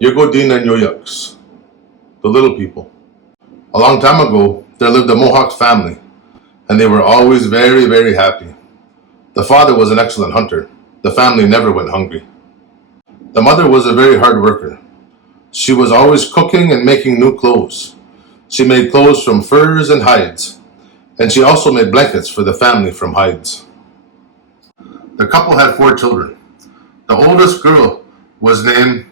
Yakotinenyóya'ks, the little people. A long time ago, there lived a Mohawk family, and they were always very, very happy. The father was an excellent hunter. The family never went hungry. The mother was a very hard worker. She was always cooking and making new clothes. She made clothes from furs and hides, and she also made blankets for the family from hides. The couple had 4 children. The oldest girl was named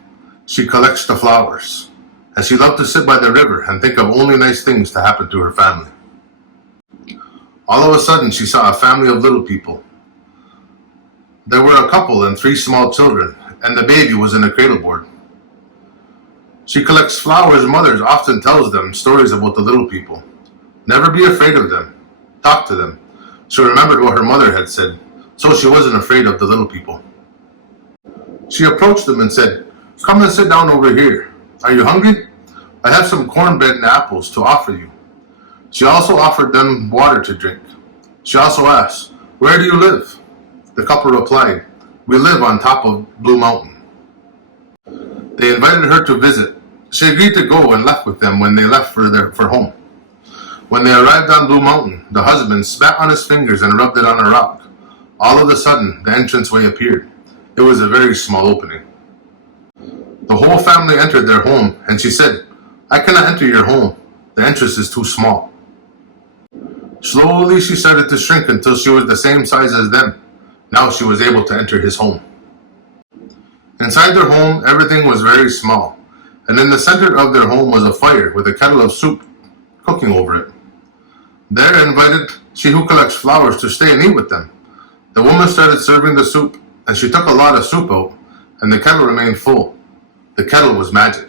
She Collects the Flowers, and she loved to sit by the river and think of only nice things to happen to her family. All of a sudden, she saw a family of little people. There were a couple and 3 small children, and the baby was in a cradle board. She Collects Flowers' mothers often tells them stories about the little people. Never be afraid of them. Talk to them. She remembered what her mother had said, so she wasn't afraid of the little people. She approached them and said, "Come and sit down over here. Are you hungry? I have some cornbread and apples to offer you." She also offered them water to drink. She also asked, "Where do you live?" The couple replied, "We live on top of Blue Mountain." They invited her to visit. She agreed to go and left with them when they left for home. When they arrived on Blue Mountain, the husband spat on his fingers and rubbed it on a rock. All of a sudden, the entranceway appeared. It was a very small opening. The whole family entered their home, and she said, "I cannot enter your home. The entrance is too small." Slowly, she started to shrink until she was the same size as them. Now she was able to enter his home. Inside their home, everything was very small, and in the center of their home was a fire with a kettle of soup cooking over it. There invited She Who Collects Flowers to stay and eat with them. The woman started serving the soup, and she took a lot of soup out, and the kettle remained full. The kettle was magic.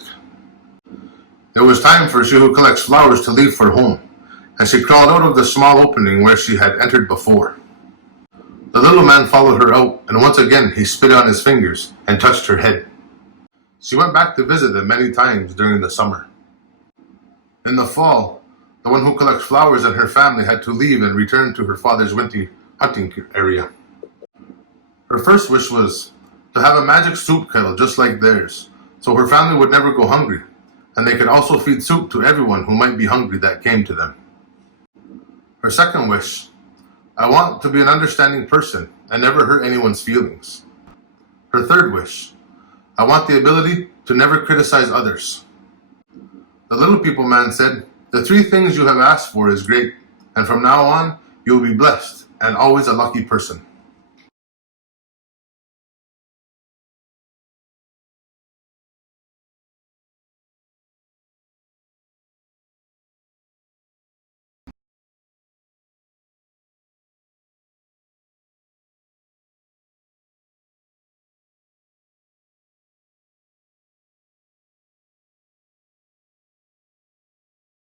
It was time for She Who Collects Flowers to leave for home, and she crawled out of the small opening where she had entered before. The little man followed her out, and once again he spit on his fingers and touched her head. She went back to visit them many times during the summer. In the fall, the one who collects flowers and her family had to leave and return to her father's winter hunting area. Her first wish was to have a magic soup kettle just like theirs, so her family would never go hungry, and they could also feed soup to everyone who might be hungry that came to them. Her second wish: "I want to be an understanding person and never hurt anyone's feelings." Her third wish: "I want the ability to never criticize others." The little people man said, "The 3 things you have asked for is great, and from now on you will be blessed and always a lucky person."